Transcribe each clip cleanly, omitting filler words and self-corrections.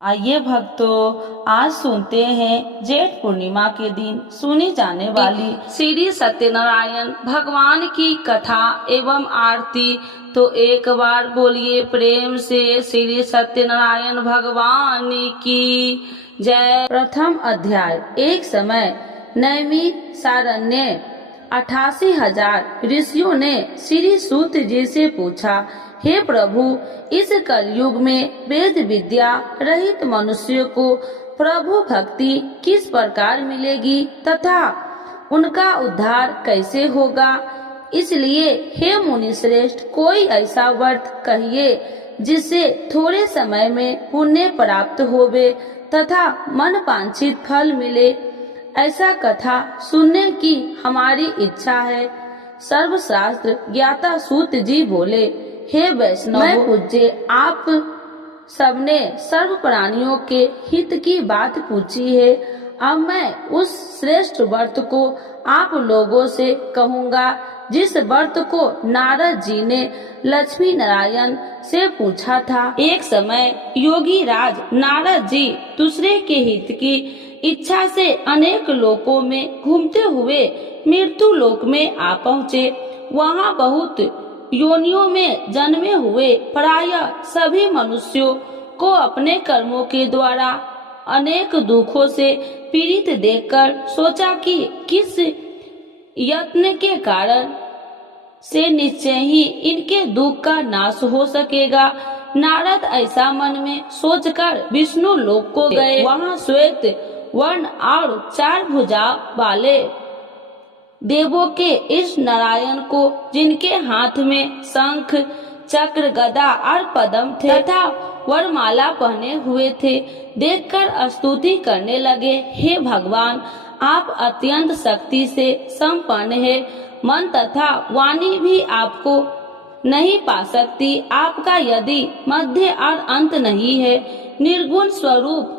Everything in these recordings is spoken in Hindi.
आइए भक्तों, आज सुनते हैं जेठ पूर्णिमा के दिन सुनी जाने वाली श्री सत्यनारायण भगवान की कथा एवं आरती। तो एक बार बोलिए प्रेम से श्री सत्यनारायण भगवान की जय। प्रथम अध्याय। एक समय नैमी सारण्य 88,000 ऋषियों ने श्री सूत जी से पूछा, हे प्रभु, इस कलयुग में वेद विद्या रहित मनुष्य को प्रभु भक्ति किस प्रकार मिलेगी तथा उनका उद्धार कैसे होगा। इसलिए हे मुनि श्रेष्ठ, कोई ऐसा व्रत कहिए जिससे थोड़े समय में पुण्य प्राप्त होवे तथा मन वांछित फल मिले। ऐसा कथा सुनने की हमारी इच्छा है। सर्वशास्त्र ज्ञाता सूत जी बोले, हे वैष्णव, मैं पूज्य, आप सबने सर्व प्राणियों के हित की बात पूछी है। अब मैं उस श्रेष्ठ व्रत को आप लोगों से कहूँगा जिस व्रत को नारद जी ने लक्ष्मी नारायण से पूछा था। एक समय योगी राज नारद जी दूसरे के हित की इच्छा से अनेक लोकों में घूमते हुए मृत्यु लोक में आ पहुँचे। वहाँ बहुत योनियों में जन्मे हुए प्रायः सभी मनुष्यों को अपने कर्मों के द्वारा अनेक दुखों से पीड़ित देखकर सोचा कि किस यत्न के कारण से निश्चय ही इनके दुख का नाश हो सकेगा। नारद ऐसा मन में सोचकर विष्णु लोक को गए। वहाँ श्वेत वर्ण और 4 भुजा वाले देवों के इस नारायण को, जिनके हाथ में शंख चक्र गदा और पद्म थे तथा वरमाला पहने हुए थे, देखकर स्तुति करने लगे। हे भगवान, आप अत्यंत शक्ति से संपन्न है। मन तथा वाणी भी आपको नहीं पा सकती। आपका यदि मध्य और अंत नहीं है, निर्गुण स्वरूप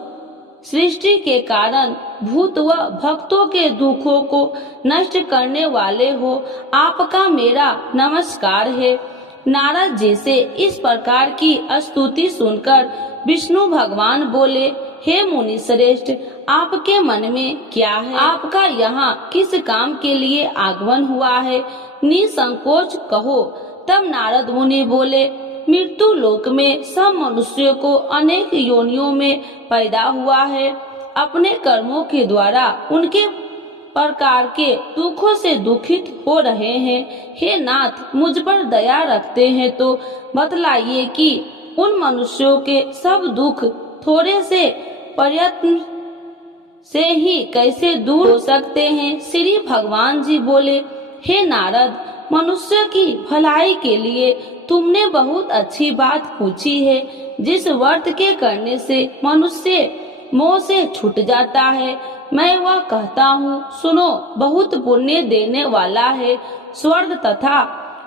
सृष्टि के कारण भूत व भक्तों के दुखों को नष्ट करने वाले हो, आपका मेरा नमस्कार है। नारद जी से इस प्रकार की स्तुति सुनकर विष्णु भगवान बोले, हे मुनि श्रेष्ठ, आपके मन में क्या है? आपका यहाँ किस काम के लिए आगमन हुआ है? निसंकोच कहो। तब नारद मुनि बोले, मृत्यु लोक में सब मनुष्यों को अनेक योनियों में पैदा हुआ है। अपने कर्मों के द्वारा उनके प्रकार के दुखों से दुखित हो रहे हैं। हे नाथ, मुझ पर दया रखते हैं तो बतलाइए कि उन मनुष्यों के सब दुख थोड़े से प्रयत्न से ही कैसे दूर हो सकते हैं। श्री भगवान जी बोले, हे नारद, मनुष्य की भलाई के लिए तुमने बहुत अच्छी बात पूछी है। जिस व्रत के करने से मनुष्य मोह से छूट जाता है, मैं वह कहता हूँ, सुनो। बहुत पुण्य देने वाला है। स्वर्ग तथा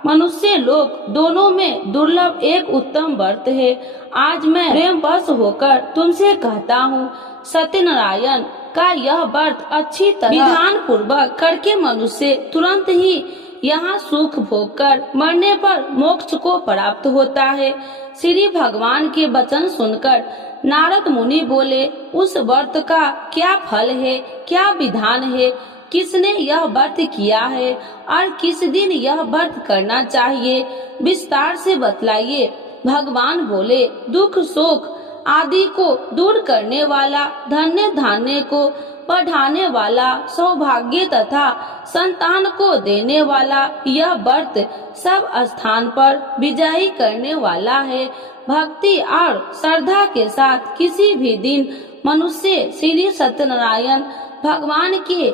मनुष्य लोक दोनों में दुर्लभ एक उत्तम व्रत है। आज मैं प्रेम वश होकर तुमसे कहता हूँ, सत्यनारायण का यह व्रत अच्छी तरह विधान पूर्वक करके मनुष्य तुरंत ही यहाँ सुख भोग कर मरने पर मोक्ष को प्राप्त होता है। श्री भगवान के वचन सुनकर नारद मुनि बोले, उस व्रत का क्या फल है, क्या विधान है, किसने यह व्रत किया है और किस दिन यह व्रत करना चाहिए, विस्तार से बतलाइए। भगवान बोले, दुख शोक आदि को दूर करने वाला, धन्य धान्य को बढ़ाने वाला, सौभाग्य तथा संतान को देने वाला यह व्रत सब स्थान पर विजयी करने वाला है। भक्ति और श्रद्धा के साथ किसी भी दिन मनुष्य श्री सत्यनारायण भगवान के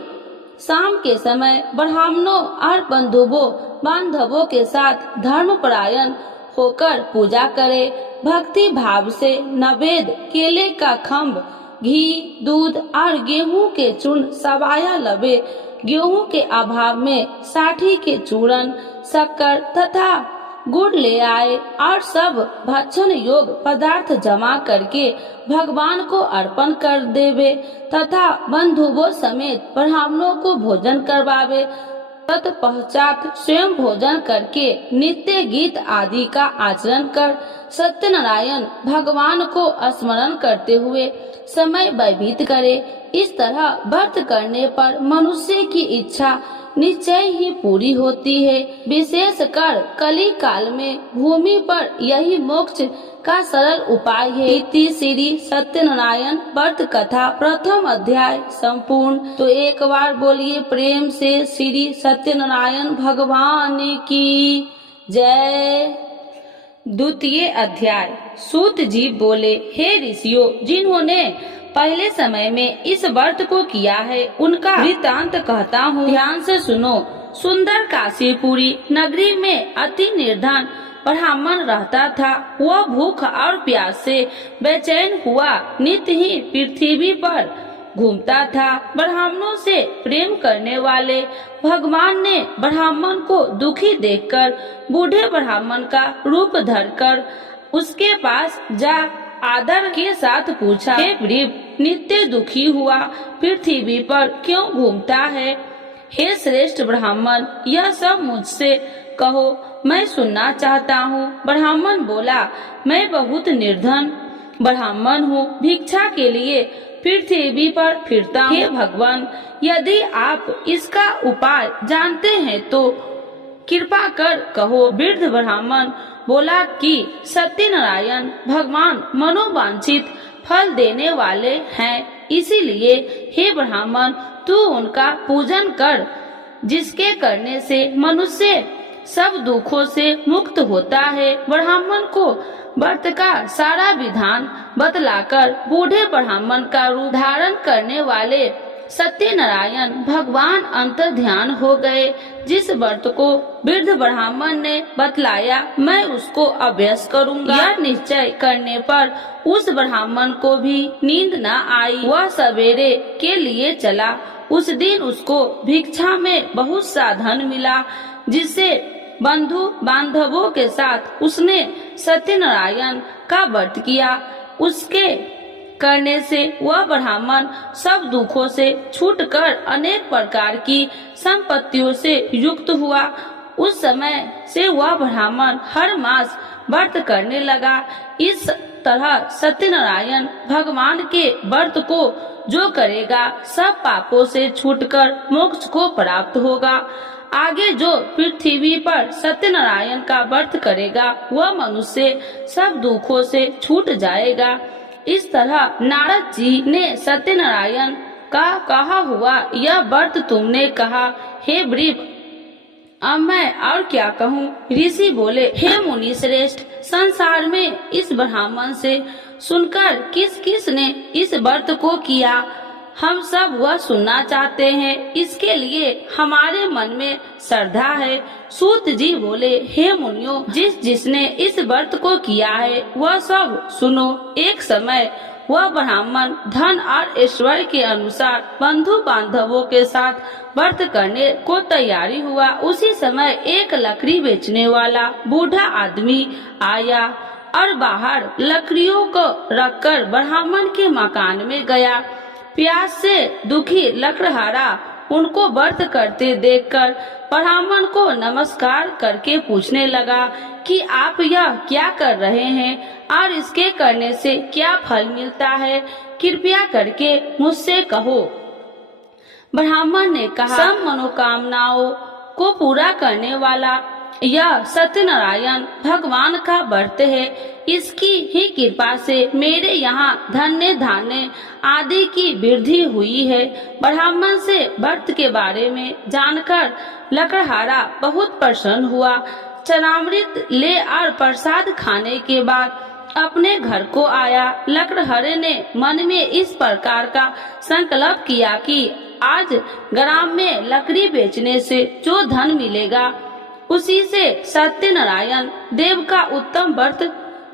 शाम के समय ब्राह्मणों और बांधवों के साथ धर्मपरायण होकर पूजा करे। भक्ति भाव से नवेद, केले का खम्भ, घी, दूध और गेहूं के चूर्ण सवाया लबे, गेहूं के अभाव में साठी के चूर्ण, शक्कर तथा गुड़ ले आए और सब भक्षण योग पदार्थ जमा करके भगवान को अर्पण कर देवे तथा बंधुओं समेत ब्राह्मणों को भोजन करवावे। तत्पश्चात स्वयं भोजन करके नित्य गीत आदि का आचरण कर सत्यनारायण भगवान को स्मरण करते हुए समय व्यतीत करे। इस तरह व्रत करने पर मनुष्य की इच्छा निश्चय ही पूरी होती है। विशेषकर कली काल में भूमि पर यही मोक्ष का सरल उपाय है। इति श्री सत्यनारायण व्रत कथा प्रथम अध्याय संपूर्ण। तो एक बार बोलिए प्रेम से श्री सत्यनारायण भगवान की जय। द्वितीय अध्याय। सूत जी बोले, हे ऋषियों, जिन्होंने पहले समय में इस व्रत को किया है उनका वृतांत कहता हूँ, ध्यान से सुनो। सुंदर काशीपुरी नगरी में अति निर्धन ब्राह्मण रहता था। वह भूख और प्यास से बेचैन हुआ नित्य ही पृथ्वी पर घूमता था। ब्राह्मणों से प्रेम करने वाले भगवान ने ब्राह्मण को दुखी देखकर बूढ़े ब्राह्मण का रूप धरकर उसके पास जा आदर के साथ पूछा, हे गरीब, नित्य दुखी हुआ पृथ्वी पर क्यों घूमता है? हे श्रेष्ठ ब्राह्मण, यह सब मुझसे कहो, मैं सुनना चाहता हूँ। ब्राह्मण बोला, मैं बहुत निर्धन ब्राह्मण हूँ, भिक्षा के लिए पृथ्वी पर फिरता हूँ। हे भगवान, यदि आप इसका उपाय जानते हैं तो कृपा कर कहो। वृद्ध ब्राह्मण बोला कि सत्यनारायण भगवान मनोवांछित फल देने वाले हैं, इसीलिए हे ब्राह्मण, तू उनका पूजन कर, जिसके करने से मनुष्य सब दुखों से मुक्त होता है। ब्राह्मण को व्रत का सारा विधान बतलाकर बूढ़े ब्राह्मण का रूप धारण करने वाले सत्यनारायण भगवान अंतर ध्यान हो गए। जिस व्रत को वृद्ध ब्राह्मण ने बतलाया, मैं उसको अभ्यास करूंगा। यह निश्चय करने पर उस ब्राह्मण को भी नींद न आई। वह सवेरे के लिए चला। उस दिन उसको भिक्षा में बहुत सा धन मिला, जिससे बंधु बांधवों के साथ उसने सत्यनारायण का व्रत किया। उसके करने से वह ब्राह्मण सब दुखों से छूटकर अनेक प्रकार की संपत्तियों से युक्त हुआ। उस समय से वह ब्राह्मण हर मास व्रत करने लगा। इस तरह सत्यनारायण भगवान के व्रत को जो करेगा सब पापों से छूटकर मोक्ष को प्राप्त होगा। आगे जो पृथ्वी पर सत्यनारायण का व्रत करेगा वह मनुष्य सब दुखों से छूट जाएगा। इस तरह नारद जी ने सत्यनारायण का कहा हुआ यह व्रत तुमने कहा, हे वृद्ध, अब मैं और क्या कहूँ? ऋषि बोले, हे मुनि श्रेष्ठ, संसार में इस ब्राह्मण से सुनकर किस किस ने इस व्रत को किया, हम सब वह सुनना चाहते हैं। इसके लिए हमारे मन में श्रद्धा है। सूत जी बोले, हे मुनियों, जिसने इस व्रत को किया है वह सब सुनो। एक समय वह ब्राह्मण धन और ऐश्वर्य के अनुसार बंधु बांधवों के साथ व्रत करने को तैयारी हुआ। उसी समय एक लकड़ी बेचने वाला बूढ़ा आदमी आया और बाहर लकड़ियों को रखकर ब्राह्मण के मकान में गया। प्यास से दुखी लकड़हारा उनको व्रत करते देखकर ब्राह्मण को नमस्कार करके पूछने लगा कि आप यह क्या कर रहे हैं और इसके करने से क्या फल मिलता है, कृपया करके मुझसे कहो। ब्राह्मण ने कहा, सब मनोकामनाओं को पूरा करने वाला यह सत्यनारायण भगवान का व्रत है। इसकी ही कृपा से मेरे यहाँ धन्य धान्य आदि की वृद्धि हुई है। ब्राह्मण से व्रत के बारे में जानकर लकड़हारा बहुत प्रसन्न हुआ। चरणामृत ले और प्रसाद खाने के बाद अपने घर को आया। लकड़हारे ने मन में इस प्रकार का संकल्प किया कि आज ग्राम में लकड़ी बेचने से जो धन मिलेगा उसी से सत्यनारायण देव का उत्तम व्रत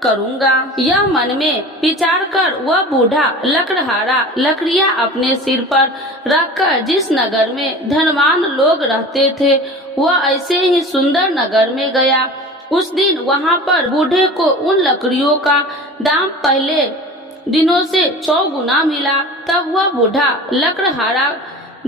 करूंगा। यह मन में विचार कर वह बूढ़ा लकड़हारा लकड़ियां अपने सिर पर रखकर जिस नगर में धनवान लोग रहते थे वह ऐसे ही सुंदर नगर में गया। उस दिन वहां पर बूढ़े को उन लकड़ियों का दाम पहले दिनों से 100 गुना मिला। तब वह बूढ़ा लकड़हारा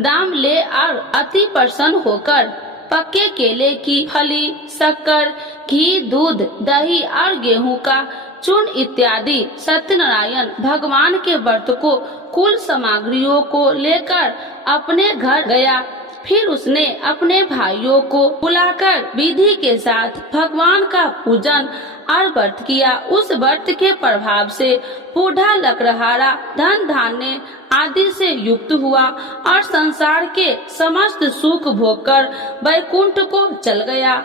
दाम ले और अति प्रसन्न होकर पक्के केले की फली, शक्कर, घी, दूध, दही और गेहूं का चूर्ण इत्यादि सत्यनारायण भगवान के व्रत को कुल सामग्रियों को लेकर अपने घर गया। फिर उसने अपने भाइयों को बुलाकर विधि के साथ भगवान का पूजन और व्रत किया। उस व्रत के प्रभाव से बूढ़ा लकड़हारा धन धान्य आदि से युक्त हुआ और संसार के समस्त सुख भोगकर वैकुंठ को चल गया।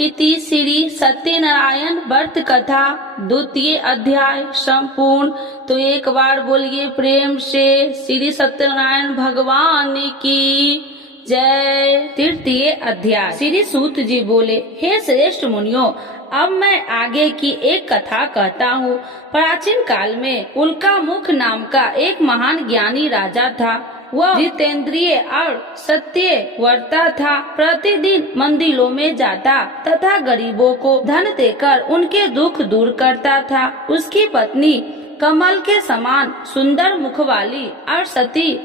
इति श्री सत्यनारायण व्रत कथा द्वितीय अध्याय संपूर्ण। तो एक बार बोलिए प्रेम से श्री सत्यनारायण भगवान की जय। तृतीय अध्याय। श्री सूत जी बोले, हे श्रेष्ठ मुनियों, अब मैं आगे की एक कथा कहता हूँ। प्राचीन काल में उल्कामुख नाम का एक महान ज्ञानी राजा था। वह जितेंद्रिय और सत्यव्रता था। प्रतिदिन मंदिरों में जाता तथा गरीबों को धन देकर उनके दुख दूर करता था। उसकी पत्नी कमल के समान सुंदर मुख वाली और सती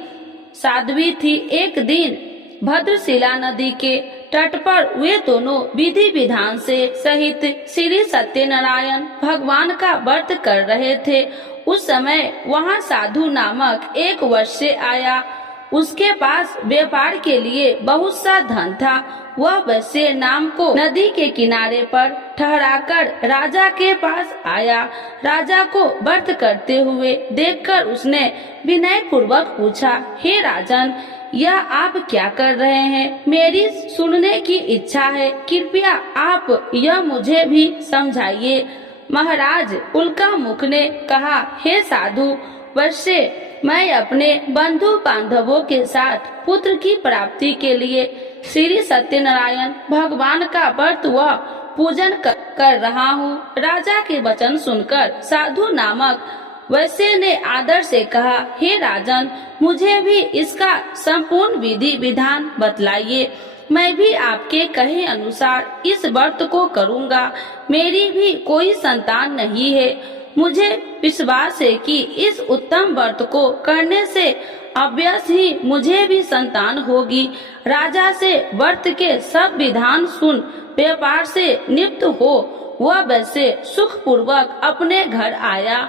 साध्वी थी। एक दिन भद्रशिला नदी के तट पर वे दोनों विधि विधान से सहित श्री सत्यनारायण भगवान का व्रत कर रहे थे। उस समय वहाँ साधु नामक एक वैश्य आया। उसके पास व्यापार के लिए बहुत सा धन था। वह वैश्य नाम को नदी के किनारे पर ठहराकर राजा के पास आया। राजा को व्रत करते हुए देखकर उसने विनय पूर्वक पूछा, हे राजन, यह आप क्या कर रहे हैं? मेरी सुनने की इच्छा है, कृपया आप यह मुझे भी समझाइए। महाराज उल्कामुख ने कहा, हे साधु वैश्य, मैं अपने बंधु बांधवों के साथ पुत्र की प्राप्ति के लिए श्री सत्यनारायण भगवान का व्रत व पूजन कर रहा हूँ। राजा के वचन सुनकर साधु नामक वैश्य ने आदर से कहा, हे राजन, मुझे भी इसका संपूर्ण विधि विधान बतलाइए। मैं भी आपके कहे अनुसार इस व्रत को करूँगा। मेरी भी कोई संतान नहीं है। मुझे विश्वास है कि इस उत्तम व्रत को करने से अवश्य ही मुझे भी संतान होगी। राजा से व्रत के सब विधान सुन व्यापार से निवृत्त हो वह वैसे सुख पूर्वक अपने घर आया।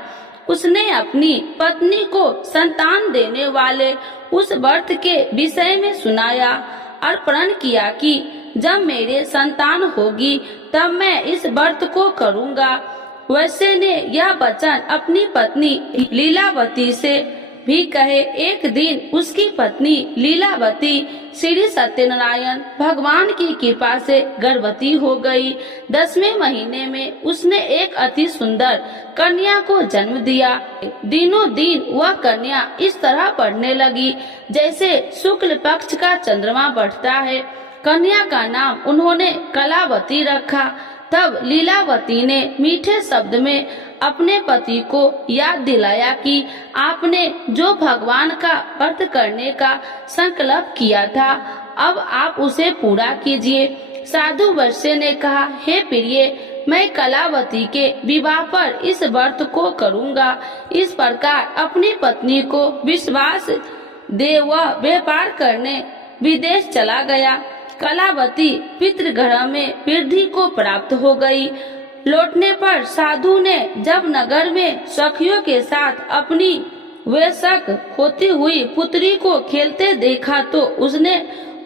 उसने अपनी पत्नी को संतान देने वाले उस व्रत के विषय में सुनाया और प्रण किया कि जब मेरे संतान होगी तब मैं इस व्रत को करूँगा। वैश्य ने यह वचन अपनी पत्नी लीलावती से भी कहे। एक दिन उसकी पत्नी लीलावती श्री सत्यनारायण भगवान की कृपा से गर्भवती हो गई। 10वें महीने में उसने एक अति सुंदर कन्या को जन्म दिया। दिनों दिन वह कन्या इस तरह बढ़ने लगी जैसे शुक्ल पक्ष का चंद्रमा बढ़ता है। कन्या का नाम उन्होंने कलावती रखा। तब लीलावती ने मीठे शब्द में अपने पति को याद दिलाया कि आपने जो भगवान का व्रत करने का संकल्प किया था, अब आप उसे पूरा कीजिए। साधु वैश्य ने कहा, हे प्रिय, मैं कलावती के विवाह पर इस व्रत को करूँगा। इस प्रकार अपनी पत्नी को विश्वास दे वह व्यापार करने विदेश चला गया। कलावती पितृगृह में वृद्धि को प्राप्त हो गई। लौटने पर साधु ने जब नगर में सखियों के साथ अपनी वयस्क होती हुई पुत्री को खेलते देखा तो उसने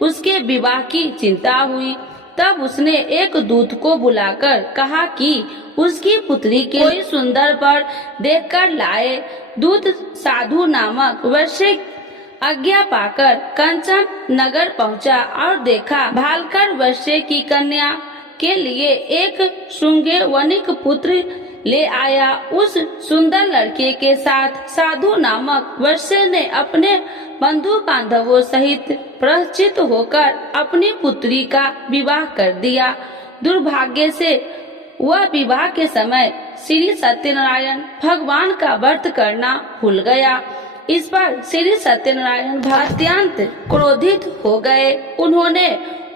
उसके विवाह की चिंता हुई। तब उसने एक दूत को बुलाकर कहा कि उसकी पुत्री के कोई सुंदर वर देखकर लाए। दूत साधु नामक वैश्य आज्ञा पाकर कंचन नगर पहुंचा और देखा भालकर वैश्य की कन्या के लिए एक श्रृंगे वनिक पुत्र ले आया। उस सुंदर लड़के के साथ साधु नामक वैश्य ने अपने बंधु बांधवों सहित परिचित होकर अपनी पुत्री का विवाह कर दिया। दुर्भाग्य से वह विवाह के समय श्री सत्यनारायण भगवान का व्रत करना भूल गया। इस पर श्री सत्यनारायण अत्यंत क्रोधित हो गए। उन्होंने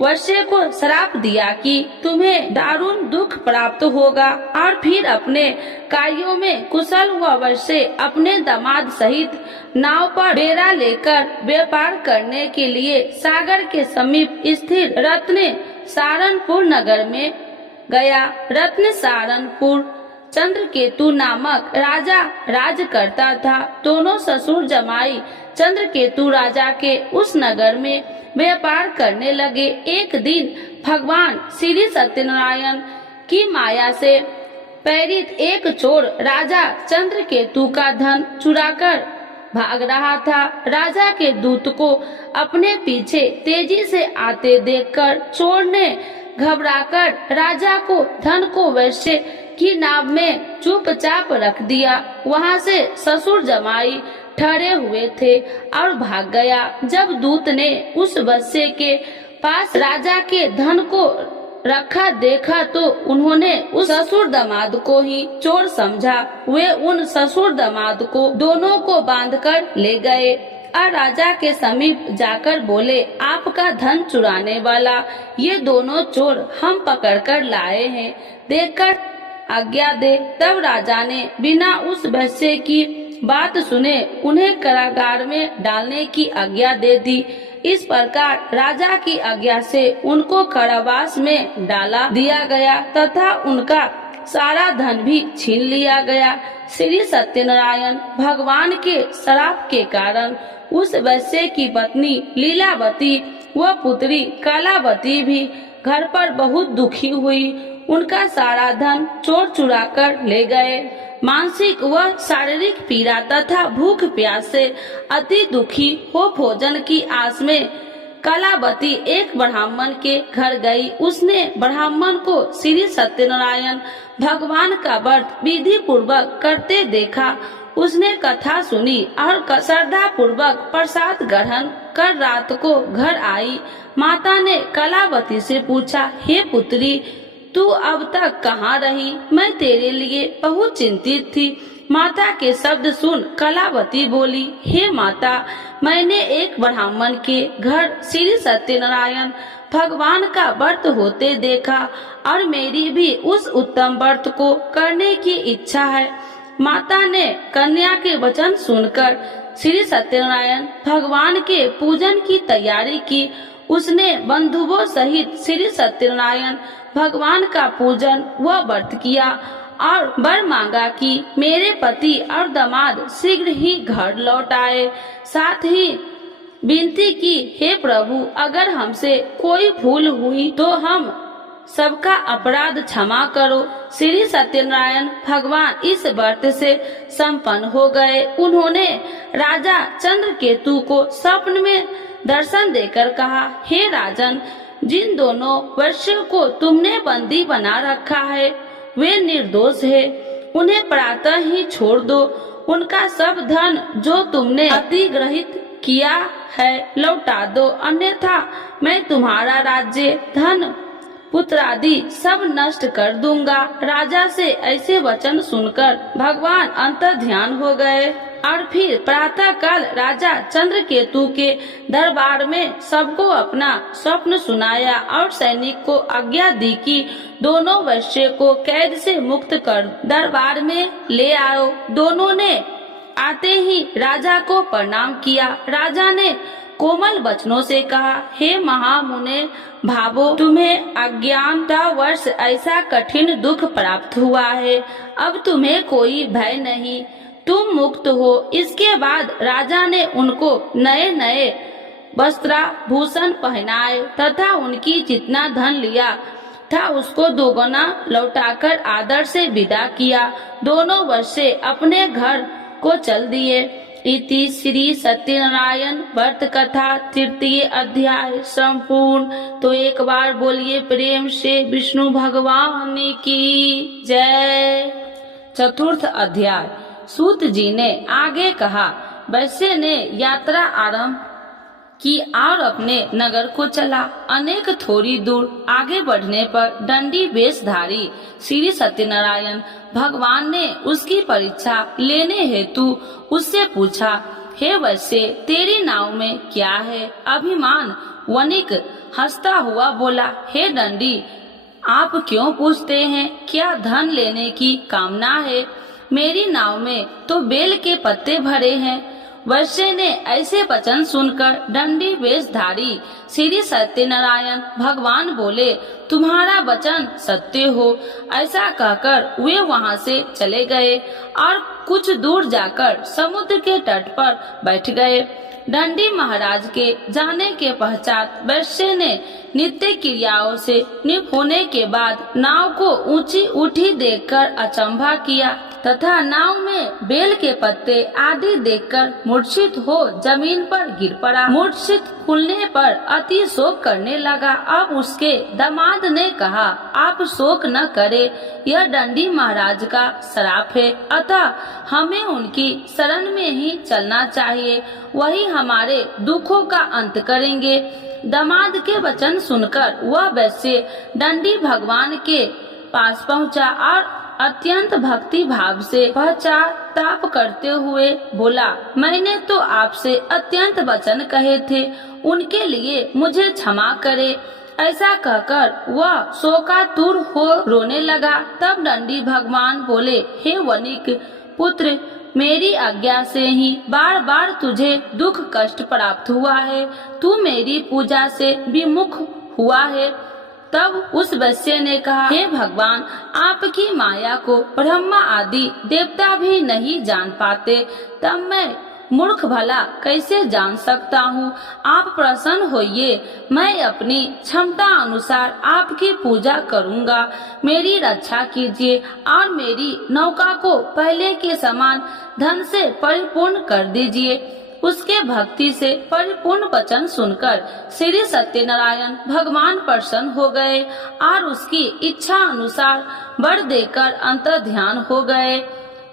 वैश्य को श्राप दिया कि तुम्हें दारुण दुख प्राप्त होगा और फिर अपने कार्यों में कुशल हुआ वैश्य अपने दामाद सहित नाव पर बेड़ा लेकर व्यापार करने के लिए सागर के समीप स्थित रत्न सारनपुर नगर में गया। रत्न सारनपुर चंद्रकेतु नामक राजा राज करता था। दोनों ससुर जमाई चंद्रकेतु राजा के उस नगर में व्यापार करने लगे। एक दिन भगवान श्री सत्यनारायण की माया से प्रेरित एक चोर राजा चंद्रकेतु का धन चुराकर भाग रहा था। राजा के दूत को अपने पीछे तेजी से आते देखकर चोर ने घबराकर राजा को धन को वैश्य की नाव में चुपचाप रख दिया। वहां से ससुर जमाई ठहरे हुए थे और भाग गया। जब दूत ने उस वैश्य के पास राजा के धन को रखा देखा तो उन्होंने उस ससुर दामाद को ही चोर समझा। वे उन ससुर दामाद को दोनों को बांधकर ले गए और राजा के समीप जाकर बोले, आपका धन चुराने वाला ये दोनों चोर हम पकड़कर लाए हैं, देखकर आज्ञा दे। तब राजा ने बिना उस वैश्य की बात सुने उन्हें कारागार में डालने की आज्ञा दे दी। इस प्रकार राजा की आज्ञा से उनको कारावास में डाला दिया गया तथा उनका सारा धन भी छीन लिया गया। श्री सत्यनारायण भगवान के श्राप के कारण उस वैश्य की पत्नी लीलावती व पुत्री कलावती भी घर पर बहुत दुखी हुई। उनका सारा धन चोर चुरा कर ले गए। मानसिक व शारीरिक पीड़ा तथा भूख प्यास से अति दुखी हो भोजन की आस में कलावती एक ब्राह्मण के घर गई। उसने ब्राह्मण को श्री सत्यनारायण भगवान का व्रत विधि पूर्वक करते देखा। उसने कथा सुनी और श्रद्धा पूर्वक प्रसाद ग्रहण कर रात को घर आई। माता ने कलावती से पूछा, हे पुत्री, तू अब तक कहाँ रही? मैं तेरे लिए बहुत चिंतित थी। माता के शब्द सुन कलावती बोली, हे माता, मैंने एक ब्राह्मण के घर श्री सत्यनारायण भगवान का व्रत होते देखा और मेरी भी उस उत्तम व्रत को करने की इच्छा है। माता ने कन्या के वचन सुनकर श्री सत्यनारायण भगवान के पूजन की तैयारी की। उसने बंधुओं सहित श्री सत्यनारायण भगवान का पूजन व व्रत किया और वर मांगा कि मेरे पति और दामाद शीघ्र ही घर लौट आए। साथ ही विनती की, हे प्रभु, अगर हमसे कोई भूल हुई तो हम सबका अपराध क्षमा करो। श्री सत्यनारायण भगवान इस व्रत से संपन्न हो गए। उन्होंने राजा चंद्रकेतु को स्वप्न में दर्शन देकर कहा, हे राजन, जिन दोनों वैश्यों को तुमने बंदी बना रखा है वे निर्दोष है, उन्हें प्रातः ही छोड़ दो। उनका सब धन जो तुमने अधिग्रहित किया है लौटा दो, अन्यथा मैं तुम्हारा राज्य, धन, पुत्र आदि सब नष्ट कर दूंगा। राजा से ऐसे वचन सुनकर भगवान अंतर्ध्यान हो गए और फिर प्रातः काल राजा चंद्रकेतु के दरबार में सबको अपना स्वप्न सुनाया और सैनिक को आज्ञा दी कि दोनों वैश्य को कैद से मुक्त कर दरबार में ले आओ। दोनों ने आते ही राजा को प्रणाम किया। राजा ने कोमल वचनों से कहा, हे महामुने भावो, तुम्हें अज्ञानतावश ऐसा कठिन दुख प्राप्त हुआ है। अब तुम्हें कोई भय नहीं, तुम मुक्त हो। इसके बाद राजा ने उनको नए नए वस्त्राभूषण पहनाए तथा उनकी जितना धन लिया था उसको दोगुना लौटाकर आदर से विदा किया। दोनों वैश्य अपने घर को चल दिए। इति श्री सत्यनारायण व्रत कथा तृतीय अध्याय संपूर्ण। तो एक बार बोलिए प्रेम से विष्णु भगवान की जय। चतुर्थ अध्याय। सूत जी ने आगे कहा, वैश्य ने यात्रा आरंभ की और अपने नगर को चला। अनेक थोड़ी दूर आगे बढ़ने पर दंडी वेशधारी श्री सत्यनारायण भगवान ने उसकी परीक्षा लेने हेतु उससे पूछा, हे वैश्य, तेरी नाव में क्या है? अभिमान वणिक हंसता हुआ बोला, हे दंडी, आप क्यों पूछते हैं? क्या धन लेने की कामना है? मेरी नाव में तो बेल के पत्ते भरे हैं, वैश्य ने ऐसे वचन सुनकर दंडी वेशधारी श्री सत्यनारायण भगवान बोले, तुम्हारा वचन सत्य हो। ऐसा कहकर वे वहाँ से चले गए और कुछ दूर जाकर समुद्र के तट पर बैठ गए। दंडी महाराज के जाने के पश्चात वैश्य ने नित्य क्रियाओं से निपुण होने के बाद नाव को ऊंची उठी देखकर अचंभा किया तथा नाव में बेल के पत्ते आदि देखकर मूर्छित हो जमीन पर गिर पड़ा। मूर्छित खुलने पर अति शोक करने लगा। अब उसके दामाद ने कहा, आप शोक न करे, यह दंडी महाराज का श्राप है, अतः हमें उनकी शरण में ही चलना चाहिए, वही हमारे दुखों का अंत करेंगे। दामाद के वचन सुनकर वह वैश्य दंडी भगवान के पास पहुंचा और अत्यंत भक्ति भाव से पश्चाताप करते हुए बोला, मैंने तो आपसे अत्यंत वचन कहे थे, उनके लिए मुझे क्षमा करे। ऐसा कहकर वह शोकातुर हो रोने लगा। तब दंडी भगवान बोले, हे वनिक पुत्र, मेरी आज्ञा से ही बार बार तुझे दुख कष्ट प्राप्त हुआ है, तू मेरी पूजा से विमुख हुआ है। तब उस वैश्य ने कहा, हे भगवान, आपकी माया को ब्रह्मा आदि देवता भी नहीं जान पाते, तब मैं मूर्ख भला कैसे जान सकता हूँ। आप प्रसन्न होइए, मैं अपनी क्षमता अनुसार आपकी पूजा करूँगा। मेरी रक्षा कीजिए और मेरी नौका को पहले के समान धन से परिपूर्ण कर दीजिए। उसके भक्ति से परिपूर्ण वचन सुनकर श्री सत्यनारायण भगवान प्रसन्न हो गए और उसकी इच्छा अनुसार वर देकर अंतर्ध्यान हो गए।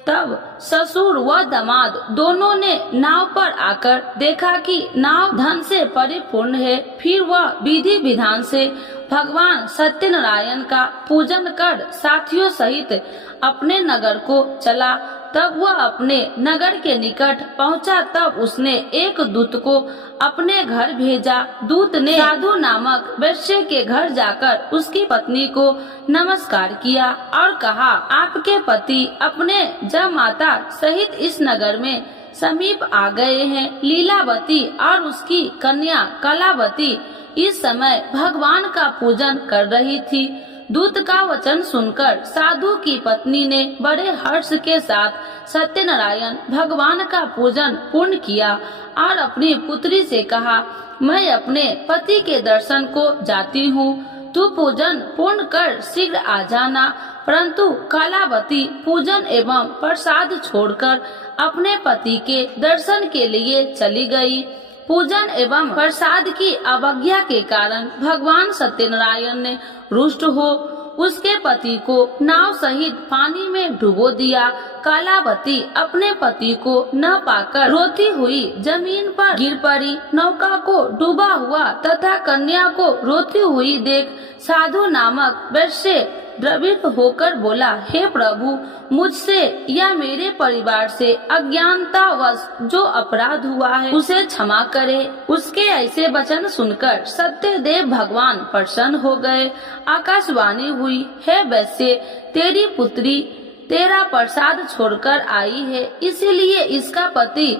तब ससुर व दामाद दोनों ने नाव पर आकर देखा कि नाव धन से परिपूर्ण है। फिर वह विधि विधान से भगवान सत्यनारायण का पूजन कर साथियों सहित अपने नगर को चला। तब वह अपने नगर के निकट पहुंचा। तब उसने एक दूत को अपने घर भेजा। दूत ने साधु नामक वैश्य के घर जाकर उसकी पत्नी को नमस्कार किया और कहा, आपके पति अपने जमाता सहित इस नगर में समीप आ गए हैं। लीलावती और उसकी कन्या कलावती इस समय भगवान का पूजन कर रही थी। दूत का वचन सुनकर साधु की पत्नी ने बड़े हर्ष के साथ सत्यनारायण भगवान का पूजन पूर्ण किया और अपनी पुत्री से कहा, मैं अपने पति के दर्शन को जाती हूँ, तू पूजन पूर्ण कर शीघ्र आ जाना। परंतु कलावती पूजन एवं प्रसाद छोड़कर अपने पति के दर्शन के लिए चली गई। पूजन एवं प्रसाद की अवज्ञा के कारण भगवान सत्यनारायण ने रुष्ट हो उसके पति को नाव सहित पानी में डुबो दिया। कलावती अपने पति को न पाकर रोती हुई जमीन पर गिर पड़ी। नौका को डूबा हुआ तथा कन्या को रोती हुई देख साधु नामक वैश्य द्रवित होकर बोला, हे प्रभु, मुझसे या मेरे परिवार से अज्ञानतावश जो अपराध हुआ है उसे क्षमा करे। उसके ऐसे वचन सुनकर सत्यदेव भगवान प्रसन्न हो गए। आकाशवाणी हुई, हे वैश्य, तेरी पुत्री तेरा प्रसाद छोड़कर आई है, इसीलिए इसका पति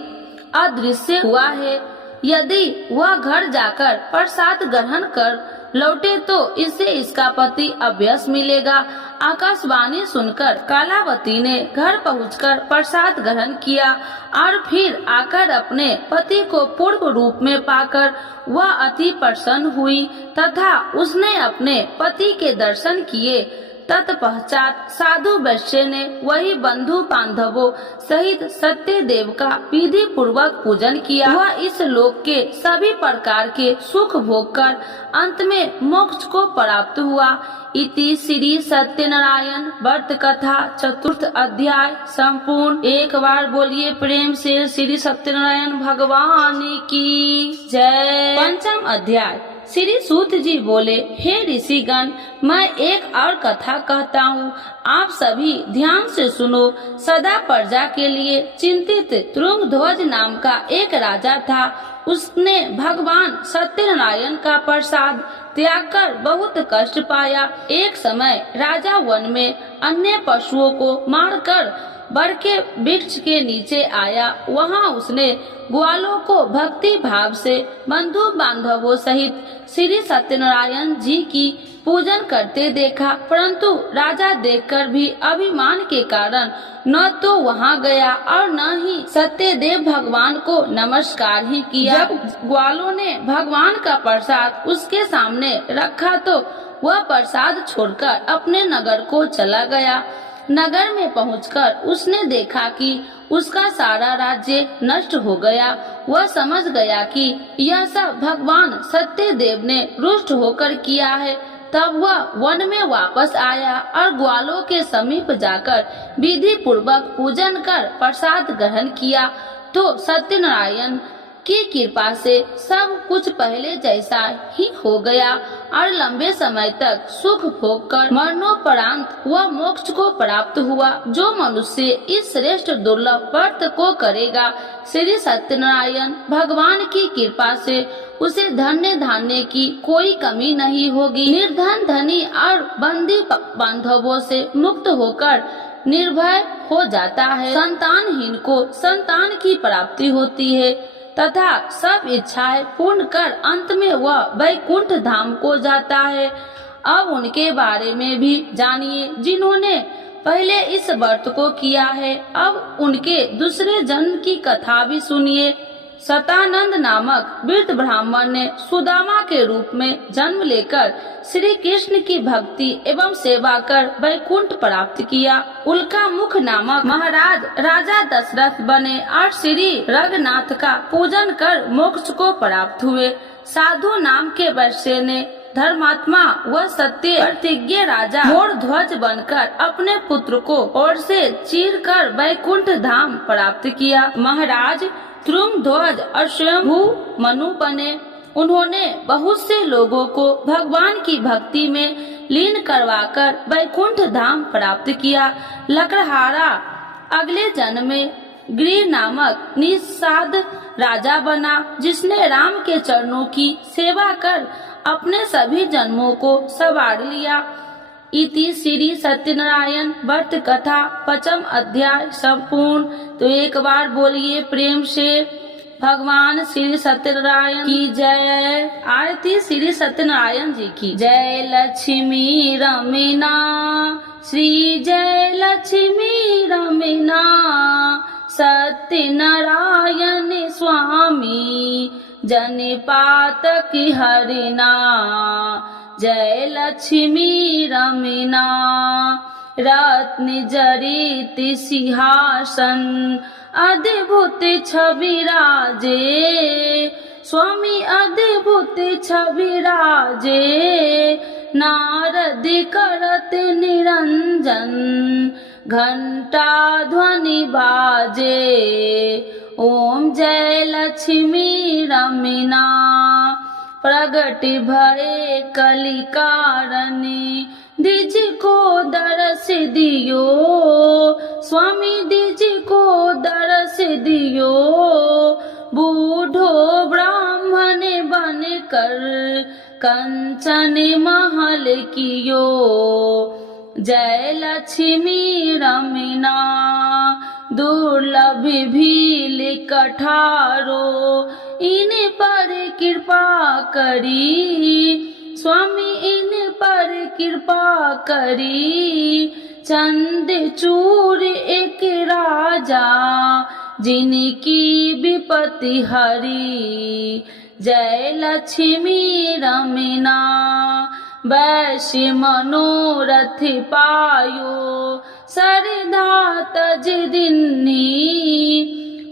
अदृश्य हुआ है। यदि वह घर जाकर प्रसाद ग्रहण कर लौटे तो इससे इसका पति अवश्य मिलेगा। आकाशवाणी सुनकर कलावती ने घर पहुंचकर प्रसाद ग्रहण किया और फिर आकर अपने पति को पूर्ण रूप में पाकर वह अति प्रसन्न हुई तथा उसने अपने पति के दर्शन किए। तत्पश्चात साधु वैश्य ने वही बंधु बांधवों सहित सत्य देव का विधि पूर्वक पूजन किया। वह इस लोक के सभी प्रकार के सुख भोग कर अंत में मोक्ष को प्राप्त हुआ। इति श्री सत्यनारायण व्रत कथा चतुर्थ अध्याय संपूर्ण। एक बार बोलिए प्रेम से श्री सत्यनारायण भगवान की जय। पंचम अध्याय। श्री सूत जी बोले, हे ऋषिगण, मैं एक और कथा कहता हूँ, आप सभी ध्यान से सुनो। सदा प्रजा के लिए चिंतित तुंगध्वज नाम का एक राजा था। उसने भगवान सत्यनारायण का प्रसाद त्याग कर बहुत कष्ट पाया। एक समय राजा वन में अन्य पशुओं को मारकर बर के वृक्ष के नीचे आया। वहाँ उसने ग्वालों को भक्ति भाव से बंधु बांधवों सहित श्री सत्यनारायण जी की पूजन करते देखा, परंतु राजा देखकर भी अभिमान के कारण न तो वहाँ गया और न ही सत्यदेव भगवान को नमस्कार ही किया। जब ग्वालों ने भगवान का प्रसाद उसके सामने रखा तो वह प्रसाद छोड़कर अपने नगर को चला गया। नगर में पहुंचकर उसने देखा कि उसका सारा राज्य नष्ट हो गया। वह समझ गया कि यह सब भगवान सत्यदेव ने रुष्ट होकर किया है। तब वह वन में वापस आया और ग्वालों के समीप जाकर विधि पूर्वक पूजन कर प्रसाद ग्रहण किया तो सत्यनारायण की कृपा से सब कुछ पहले जैसा ही हो गया और लंबे समय तक सुख भोग कर मरणोपरांत वह मोक्ष को प्राप्त हुआ। जो मनुष्य इस श्रेष्ठ दुर्लभ व्रत को करेगा, श्री सत्यनारायण भगवान की कृपा से उसे धन्य धान्य की कोई कमी नहीं होगी। निर्धन धनी और बंदी बांधवों से मुक्त होकर निर्भय हो जाता है। संतानहीन को संतान की प्राप्ति होती है तथा सब इच्छाएं पूर्ण कर अंत में वह वैकुंठ धाम को जाता है। अब उनके बारे में भी जानिए जिन्होंने पहले इस व्रत को किया है। अब उनके दूसरे जन्म की कथा भी सुनिए। सतानंद नामक वृद्ध ब्राह्मण ने सुदामा के रूप में जन्म लेकर श्री कृष्ण की भक्ति एवं सेवा कर वैकुंठ प्राप्त किया। उल्का मुख नामक महाराज राजा दशरथ बने और श्री रघुनाथ का पूजन कर मोक्ष को प्राप्त हुए। साधु नाम के वैश्य ने धर्मात्मा व सत्य प्रतिज्ञ राजा मोर ध्वज बनकर अपने पुत्र को ओर से चीर कर वैकुंठ धाम प्राप्त किया। महाराज ध्रुमध्वज और स्वयंभू मनु बने। उन्होंने बहुत से लोगों को भगवान की भक्ति में लीन करवाकर वैकुंठ धाम प्राप्त किया। लकड़हारा अगले जन्म में गृह नामक निषाद राजा बना, जिसने राम के चरणों की सेवा कर अपने सभी जन्मों को संवार लिया। इति श्री सत्यनारायण व्रत कथा 5th अध्याय संपूर्ण। तो एक बार बोलिए प्रेम से भगवान श्री सत्यनारायण की जय। आरती श्री सत्यनारायण जी की। जय लक्ष्मी रमीना श्री जय लक्ष्मी रमीना सत्यनारायण स्वामी जनिपात की हरिना। जय लक्ष्मी रमीना रत्न जड़ित सिंहासन अद्भुत छवि राजे स्वामी अद्भुत छवि राजे। नारद करत निरंजन घंटा ध्वनि बाजे। ओम जय लक्ष्मी रमीना प्रगट भरे कलिकारणी दिज को दरस दियो स्वामी दिज को दरस दियो। बूढ़ो ब्राह्मण बन कर कंचन महल कियो। जय लक्ष्मी रमीना दुर्लभ भील कठारो इन पर कृपा करी स्वामी इन पर कृपा करी। चंद चूर एक राजा जिनकी विपत्ति हरी। जय लक्ष्मी रमीना वैश्य मनोरथ पायो सरदा तज दिन्ही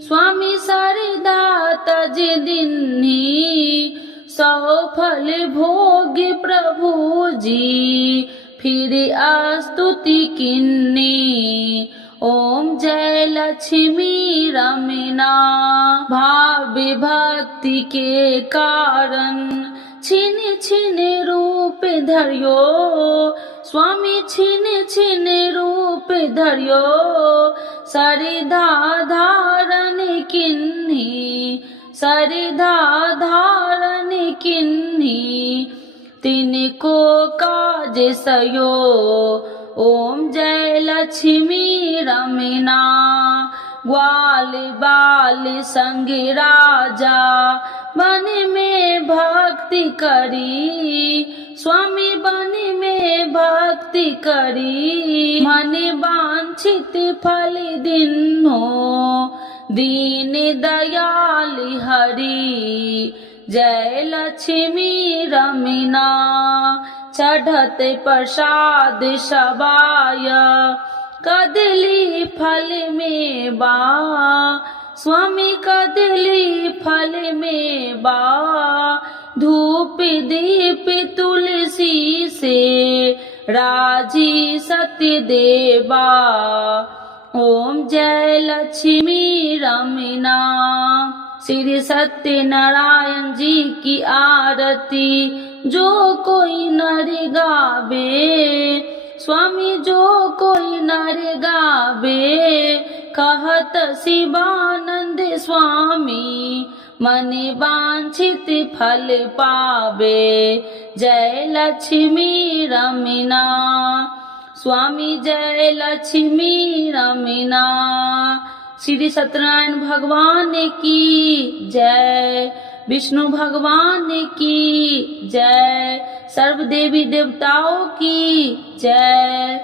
स्वामी सरदा तज दिन्ही। सफल भोग प्रभु जी फिर स्तुति किन्नी। ओम जय लक्ष्मी रमीना भाव भक्ति के कारण छिन छिन रूप धरियो स्वामी छिन छिन रूप धरियो। सरधा धारण किन्ही सरधा धारण किन्ही तिनको काज सयो। ओम जय लक्ष्मी लक्ष्मी रमना ग्वाल बाल संग राजा बन में भक्ति करी स्वामी बन में भक्ति करी मन वांछित फल दिन्हो दीन दयाल हरि जय लक्ष्मी रमना चढ़त प्रसाद सबाय कदली फल में बा स्वामी कदली फल में बा धूप दीप तुलसी से राजी सत्य देवा ओम जय लक्ष्मी रमना। श्री सत्यनारायण जी की आरती जो कोई नर गावे स्वामी जो कोई नर गावे कहत शिवानंद स्वामी मन वांछित फल पावे जय लक्ष्मी रमना स्वामी जय लक्ष्मी रमना। श्री सत्यनारायण भगवान की जय विष्णु भगवान की जय सर्व देवी देवताओं की जय।